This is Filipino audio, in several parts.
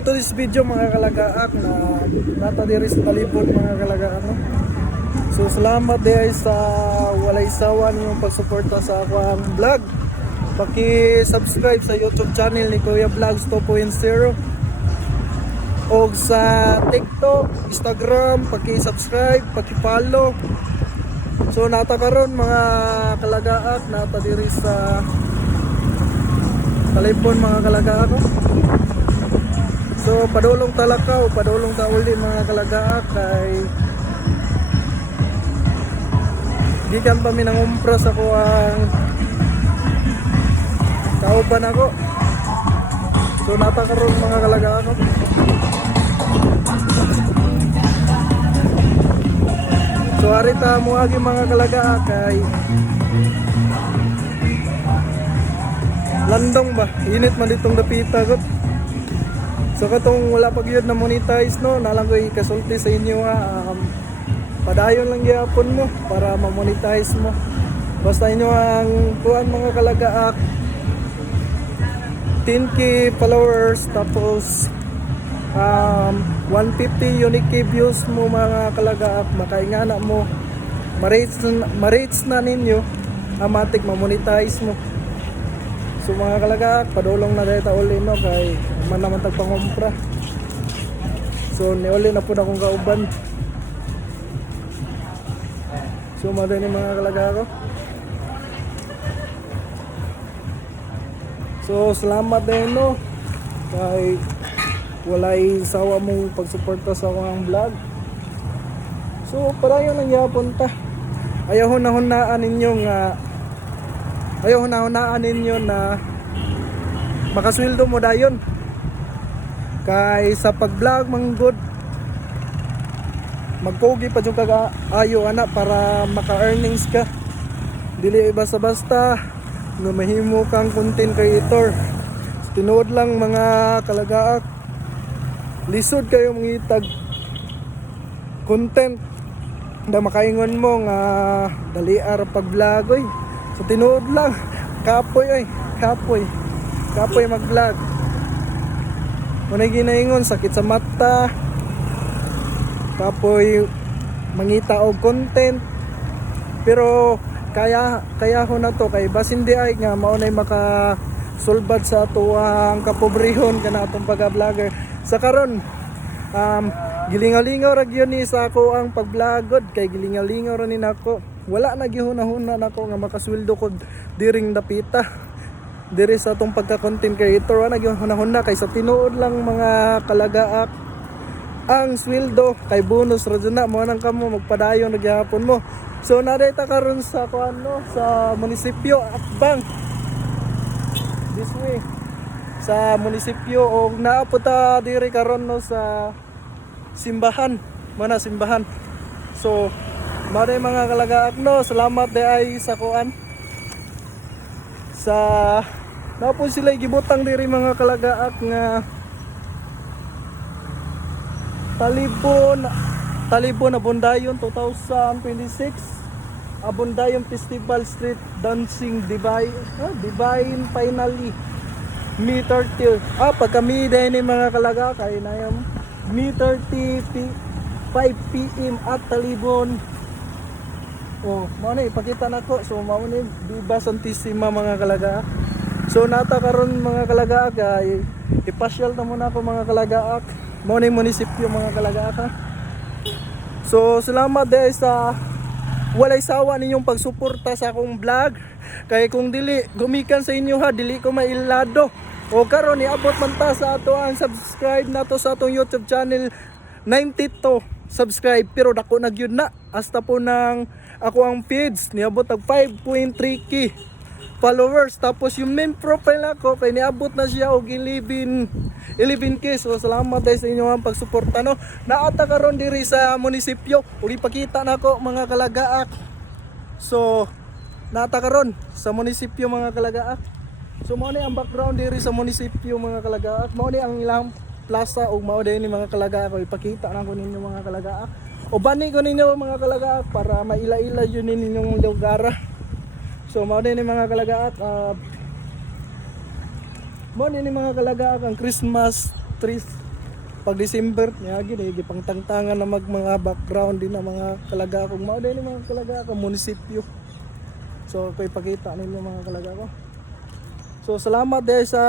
To this video mga kalagaak na nata diri sa talibot mga kalagaak no? So salamat dahil sa walay sawa ninyong pagsuporta sa ako ang vlog. Paki-subscribe sa YouTube channel ni Kuya Vlogs 2.0 o sa TikTok, Instagram, paki-subscribe, paki-follow. So nata karon mga kalagaak nata diri sa talibon mga kalagaak no? So padulong talakaw, padulong tauli mga kalagaak kay gikan pa mi nangumpra sa kuang kauban ako. So natakaroon mga kalagaak ako. So harita mo agi mga kalagaak kay landong ba, init man ditong dapita ko. So katong wala pag yun na monetize no, nalang ko ikasulti sa inyo padayon lang gyapon mo para ma-monetize mo. Basta inyo ang kuan mga kalagaak 10k followers tapos 150 unique views mo mga kalagaak, makaingana mo ma-rates na ninyo amatik ma-monetize mo. So mga kalagaak, padulong na dahil tauli no kay man naman tagpangumpra. So niuli na po na akong kauban. So madali mga kalagaak ko. So salamat din no kay walay sawa mong pagsuporta sa akong vlog. So parayon lang yapon ta. Ayaw hunahunaan ninyo na makasweldo mo dayon kay sa pag-vlog manggod magpogi pa jud ka ayo ana para maka-earnings ka, dili basta-basta nga mahimo kang content creator. Tinuod lang mga kalagaak, lisod kayo mangitag content na makaingon mo nga daliar pag-vlog oy. So tinuod lang, kapoy mag-vlog. Muna ginaingon, sakit sa mata, kapoy mangita og content. Pero kaya ko na to kay basin di ay nga mao nay makasulbad sa ato ang kapobrehon kana atong pagka-vlogger. Sa karon gilingaw-lingaw ra gyud ni sa ako ang pag-vlogod kay gilingaw-lingaw ra ni nako. Wala na gihuna-huna nako nga makasweldo ko diring dapita diri sa atong pagka-content creator. Wala na gihuna-huna kay sa tinuod lang mga kalagaak ang sweldo kay bonus ra na mo nang kamo magpadayon na gyapon mo. So naday ta karon sa kuano sa munisipyo Akbang this way sa munisipyo og naaputa diri karon no sa simbahan, mana simbahan. So maray mga kalagaak no, salamat ay sa kuan sa napon sila gibutang diri mga kalagaak nga talibon Abundayon 2026 Abundayon Festival Street Dancing Divine finally me 30 pagka mi day ni mga kalagaak ay nayam me 30 5 PM at talibon. Mao na ipakita nako. So mao ni Viva Santissima mga kalagaak. So nata karon mga kalagaak ay ipasyal ta muna ako mga kalagaak. Mao ni munisipyo mga kalagaak ha. So salamat dahil sa walay sawa ninyong pagsuporta sa akong vlog. Kay kung dili gumikan sa inyo ha, dili ko mailado. O karon niabot man ta sa ato ang subscribe nato sa atong YouTube channel 92 subscribe pero dako na gyud na hasta po ng ako ang feeds niabot og 5.3k followers. Tapos yung main profile ako kay niabot na siya og 11k. So salamat dahil sa inyo ang pagsuporta no. Naata karon diri sa munisipyo ug ipakita nako mga kalagaak. So naata karon sa munisipyo mga kalagaak. So mao ni ang background diri sa munisipyo mga kalagaak. Mao ni ang ilang plaza ug mao ni mga kalagaak. Ipakita na ko ninyo mga kalagaak. O bani ko ninyo mga kalagaak para maila-ila yun ninyong lugar. So mao ni mga kalagaak Mo ni mga kalagaak ang Christmas trees pag December niya gid gipang tangtangan na mga background din na mga kalaga ko mao din mga kalaga ko munisipyo. So ko ipakita ninyo mga kalaga ko. So salamat dahil sa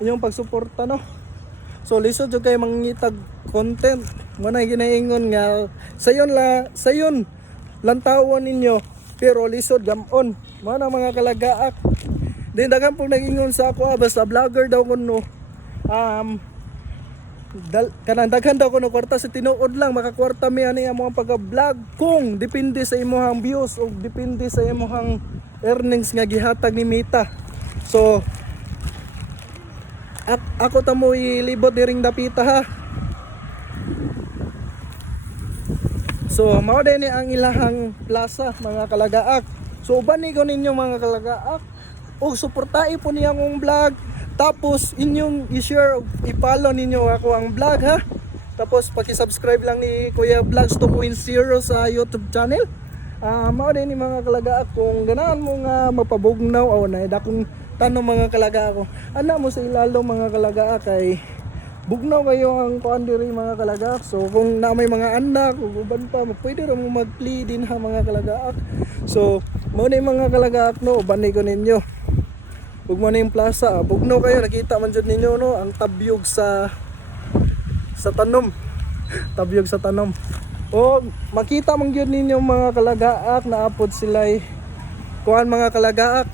inyong pagsuporta no. So lisod jud kay mangitag content. Mo na ginaingon nga sayon lantawon ninyo pero lisod gamon. Mo na mga kalagaak. Din daghan po nagingon sa ako basta vlogger daw kuno. Kanang daghan daw kuno kwarta sa tinuod lang makakwarta mi ani among pagka-vlog kung depende sa imong views o depende sa imong earnings nga gihatag ni Mita. So ako ta mo ilibot diring dapita ha. So mao din ni ang ilahang plaza mga kalagaak. So uban ni ko ninyo mga kalagaak o suportai po niya akong vlog. Tapos inyong i-share o i-follow ninyo ako ang vlog ha. Tapos paki-subscribe lang ni Kuya Vlogs 2.0 sa YouTube channel. Mao din ni mga kalagaak kung ganahan mo nga mapabugnaw o na dakong tanong mga kalaga ako. Ana mo sa ilalo mga kalaga kay bugnaw kayo ang kuan diri mga kalaga. So kung na may mga anak ug uban pa pwede ra mo mag-play din ha mga kalaga. So mo ni mga kalaga no uban ni ko ninyo. Ug mo ni plaza bugnaw kayo nakita man jud ninyo no ang tabyog sa tanom. Tabyog sa tanom. O makita man gyud ninyo mga kalagaak na apod sila'y kuan mga kalagaak.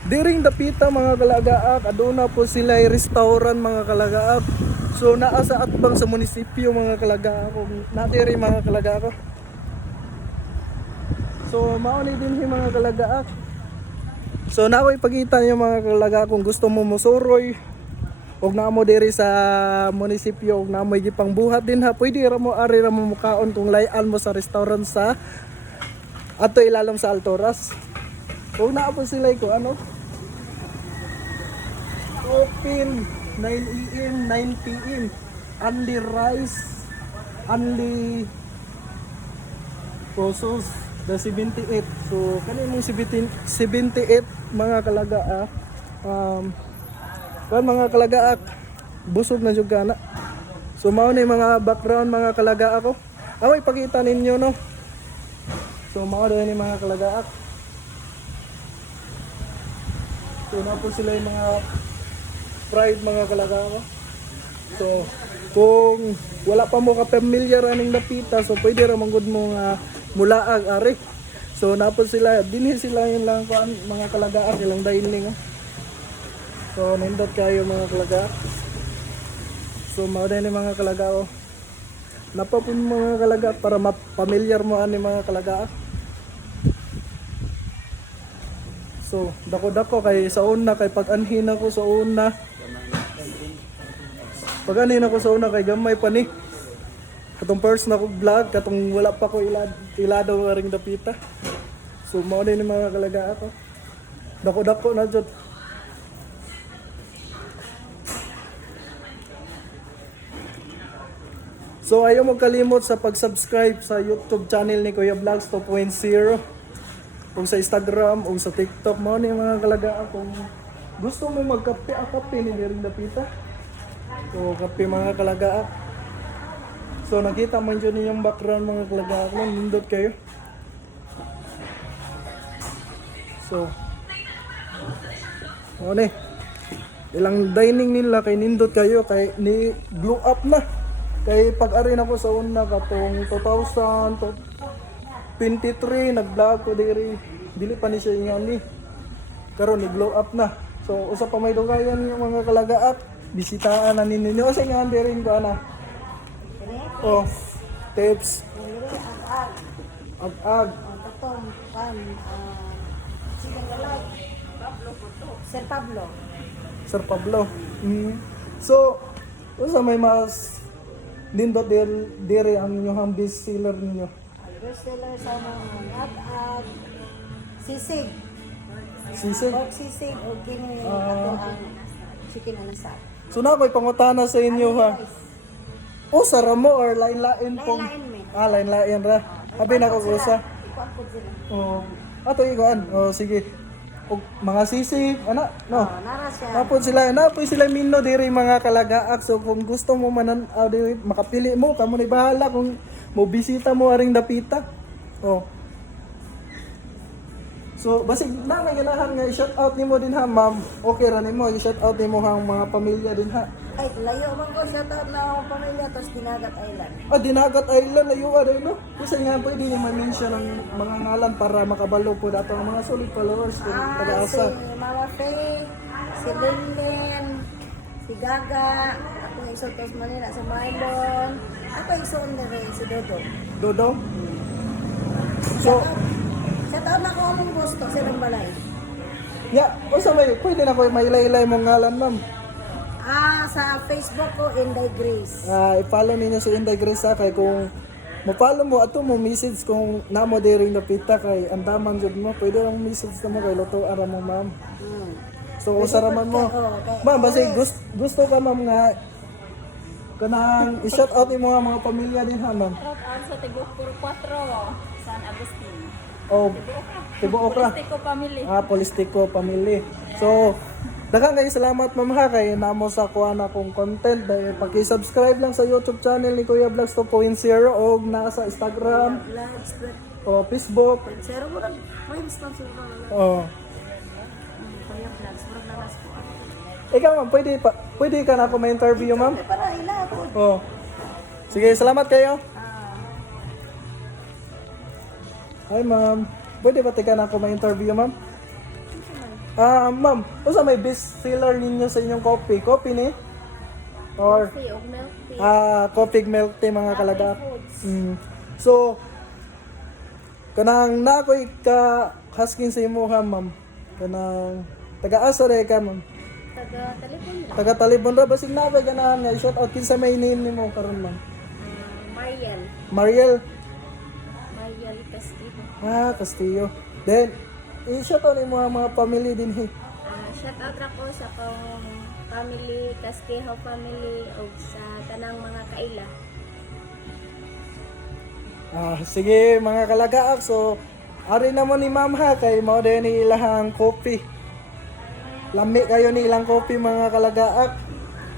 Diring dapita mga kalagaak, aduna po sila restaurant mga kalagaak. So naa sa atbang sa munisipyo mga kalagaak, na diri mga kalagaak. So mao ni din mga kalagaak. So nakoy ipakita niyo mga kalagaak kung gusto mo mosuroy og naa mo diri sa munisipyo og naa mo gipang buhat din ha, pwede ra mo ari ra mo mukaon kung layan mo sa restaurant sa ato ilalom sa Altoras. Kung naa po sila ko ano open 9 AM 9 PM only rice only pesos the 78. So kani mong 78 mga kalaga mga kalaga busog na jud kana. So mao ni mga background mga kalaga ako. Ako ipakita ninyo no. So mao ni mga kalaga. So na po sila yung mga pride mga kalaga ko. So kung wala pa mo ka familiar aning dapita so pwede ra manggod mo nga mulaag ari. So na po sila dinhi sila yung lang kuan mga kalaga ilang dining. So nindot kayo mga kalaga. So mao din mga kalaga ko. Napapun mga kalaga para ma-familiar mo ani mga kalaga. So, dako-dako kay sa una kay pag-anhin ako sa una. Pag-anhin ako sa una kay gamay pa ni. Katong first na ko vlog, katong wala pa ko ilado nga ring dapita. So, mao din mga kalaga ako. Dako-dako na jud. So, ayaw mo kalimot sa pag-subscribe sa YouTube channel ni Kuya Vlogs 2.0. Kung sa Instagram o sa TikTok mo ni mga kalaga kung gusto mo magkape kape ni diring dapita. So kape mga kalaga. So nakita man jud ninyong background mga kalaga mo nindot kayo. So ni ilang dining nila kay nindot kayo kay ni glow up na. Kay pag-ari na ko sa una katong 2023 nag-vlog ko dili pa ni siya ingon ni karon ni-blow up na. So usa pa may dugayan yung mga kalagaat bisitaan na ninyo sa nga diring ko ana. Oh, tips. Ag-ag. Sir Pablo. Sir Pablo. So usa may mas nindot diri ang inyong best seller ninyo. Bestseller sa mga ag-ag, sisig. Sisig. O sisig o kini ato ang chicken anasa. So na ko'y pangutana sa inyo ha. O sara mo or lain-lain pong. Lain-lain men. Lain-lain ra. Abi na ko usa. Ikuan po sila. Oh, ato ikuan. Oh sige. og mga sisig ana no. Nara siya. Napon sila mino diri mga kalagaak. So kung gusto mo manan diri makapili mo kamo ni bahala kung mo bisita mo aring dapita. Oh. So basig na may ganahan nga i-shout out nimo din ha ma'am. Okay ra nimo i-shout out nimo ang mga pamilya din ha. Ay, layo man ko sa taon na akong pamilya, tapos Dinagat Island. Dinagat Island layo ada no. Kasi nga pwede ni ma-mention ang mga ngalan para makabalo po dato ang mga solid followers kung Si taga-asa. Mama Faye, si Linlin, si Gaga, ako yung isotos Manila sa Maybon, ako yung isoon na rin si Dodo. Dodong. So, Sa taon na ko among gusto, silang balay. usa may pwede na ko mailay-ilay mong ngalan ma'am. Sa Facebook ko, Inday Grace. I-follow ninyo si Inday Grace ha, kay kung mo-follow mo ato mo message kung namo diri napita kay andaman jud mo pwede lang message na mo kay luto ara mo ma'am. So usaraman mo. Ma'am basi gusto ka ma'am nga kanang i-shout out nimo nga mga pamilya din ha ma'am. Shout out sa Tibok Puro 4, San Agustin. O Tibo Okra. Tiko family. Polistico family. So daghang kayo salamat ma'am ha kay namo sa kuha na kong content dahil paki-subscribe lang sa YouTube channel ni Kuya Vlogs 2.0 o na sa Instagram Vlogs, o Facebook. Zero mo lang. May sponsor ko na lang. Oh. Kuya Vlogs, murag na nas ko. Ikaw ma'am, pwede ka na ako ma-interview ma'am? Para ila ako. Oh. Sige, salamat kayo. Hi ma'am. Pwede ba tika na ako ma-interview ma'am? Ma'am, usa may best seller ninyo sa inyong coffee? Coffee ni? Or Coffee o milk tea. coffee milk tea mga kalaga. So kanang na ako'y ka hasking sa imo ha ma'am. Kanang taga-asa rin ka ma'am. Taga-telepon na. Taga-talibon ra basig na ba ganahan nga shout out kinsa may name nimo karon ma'am? Mariel. Mariel. Mariel Castillo. Castillo. Then i-shout out nimo ang mga family din he. Shout out ra ko sa kong family, Castillo family, o sa kanang mga kaila. Sige mga kalagaak, so ari na mo ni ma'am ha kay mao din ni ilahang coffee. Lami kayo ni ilang coffee mga kalagaak.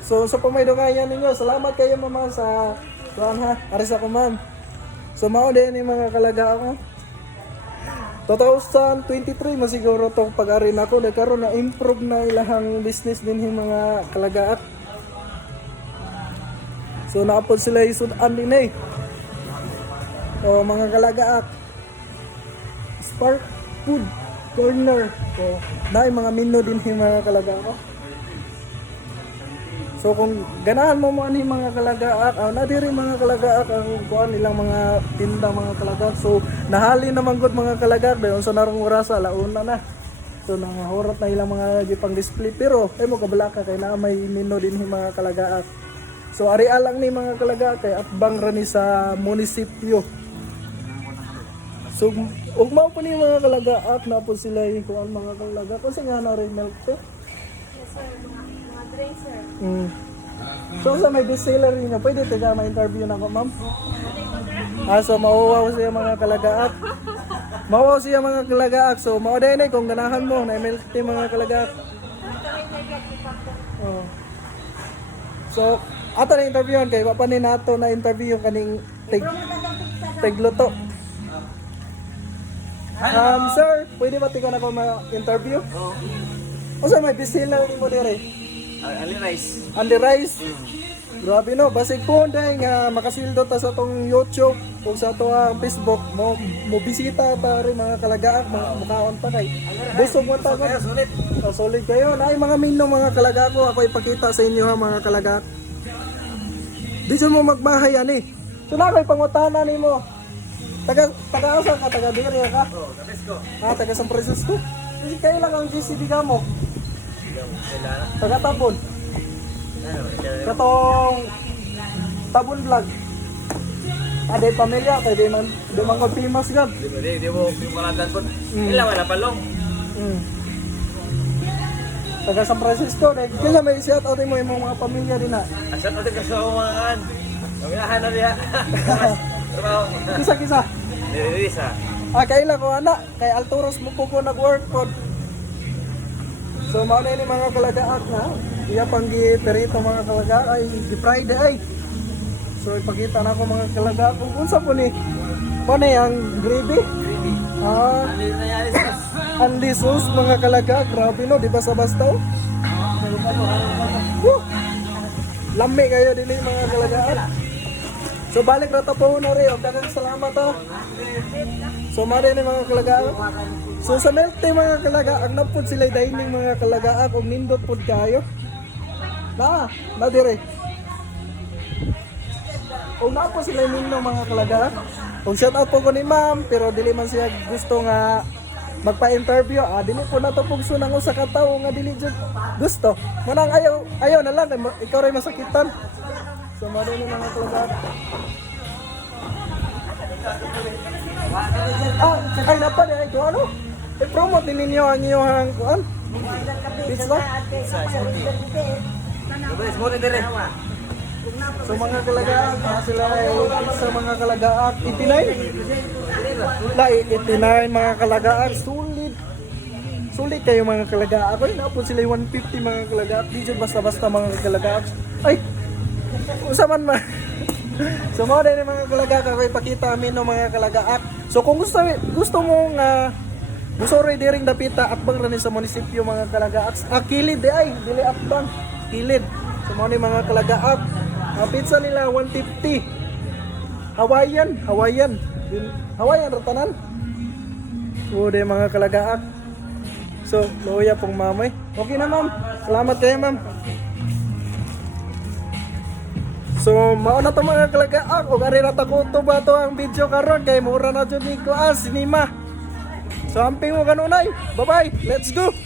So sa pamaydungayan ninyo, salamat kayo mama sa tuan ha. Ari sa ko ma'am. So mao din ni mga kalagaak mo. 2023 masiguro to pag-ari na ko nagkaroon na improve na ilahang business din yung mga kalagaak. So naapod sila isudan din eh. O mga kalagaak, Spark Food Corner. So, na mga menu din yung mga kalagaak ko. So kung ganahan mo mo ani mga kalagaak, na diri mga kalagaak ang kuan nilang mga tinda mga kalagaak. So nahali naman gud mga kalagaak dayon sa narong oras alauna na. So nangahurat na ilang mga gipang display pero ay mo kabalaka kay na may menu din yung mga kalagaak. So ari alang ni mga kalagaak kay atbang ra ni sa munisipyo. So, ug mao pa ni mga kalagaak na po sila kuan mga kalagaak kasi nga na rin milk tea. Yes sir, mga drinks sir. So sa may bestseller niyo, pwede taga ma-interview na ko ma'am? So mauwaw siya mga kalagaak. Mauwaw siya mga kalagaak. So mao din kung ganahan mo na milk tea mga kalagaak. Oh. So ato na interviewan kay wa pa ni nato na interview kaning tigluto. Sir, pwede ba tika na ko ma-interview? Oo. O sa may bestseller mo dire? Ali rice. Andy Rice. Grabe no, basig po dahil nga makasildo ta sa tong YouTube o sa to Facebook mo bisita ta rin mga kalagaak, mga mukhaon pa kay. Gusto mo ta ko. Solid kayo. Na mga menu mga kalagaak ko ako ipakita sa inyo ha mga kalagaak. Di mo magbahay ani. So na koy pangutana nimo. Taga asa ka, taga Diria ka? Oh, tapos ko. Taga San Francisco. Kasi kayo lang ang GCB ka mo. Kailangan. Taga Tabon. Ano, Katong Tabon Vlog. Aday pamilya, kay di man ko famous gab. di mo malatan po. Ilang wala palong. Taga San Francisco, kaya may shout out mo yung mga pamilya din na. Asat natin kasi ako mga kan. Pamilahan na niya. Trabaho. Kisa. Nililisa. Kailan ko anak, kay Alturos mo po nag-work po. So mao na ni mga kalagaak na. Iya pang giperito mga kalagaak ay gi-fried ay. So ipakita na ko mga kalagaak kung unsa po ni. Ano ang gravy? Ah, ang sauce mga kalagaak. Grabe no, di ba sa basta? Woo! Lami kayo dili mga kalagaak. So balik na po na rin. Daghang salamat ha. So mari ni mga kalagaak. So sa Melte mga kalagaak, napod sila dining mga kalagaak og nindot pod kayo. Na dire. O na po sila ninyo mga kalagaak. Og shout out po ko ni ma'am pero dili man siya gusto nga magpa-interview. Dili po na to pugso nang usa ka tawo nga dili jud gusto. Manang ayaw na lang kay ikaw ray masakitan. So mari ni mga kalagaak. Ay napa di ay ko ano? I-promote din ninyo ang iyong kuan. Pizza. Small dire. So mga kalagaak, sila ay sa mga kalagaak 89. Lai 89 mga kalagaak, sulit. Sulit kayo mga kalagaak. Ay napon sila 150 mga kalagaak. Di jud basta-basta mga kalagaak. Ay. Usa man ma. So mga din mga kalagaak ako ipakita amin no mga kalagaak. So kung gusto mong Busoroy diring dapita atbang ra ni sa munisipyo mga kalagaak. Kilid di ay dili atbang, kilid. So mo ni mga kalagaak. Ang pizza nila 150. Hawaiian ra tanan. O de mga kalagaak. So loya pong mamay. Okay na ma'am. Salamat kayo ma'am. So mao na to mga kalagaak. Og ari ra ta ko to ba to ang video karon kay mura na jud ni ko sinima. So amping mo kanunay. Bye-bye. Let's go.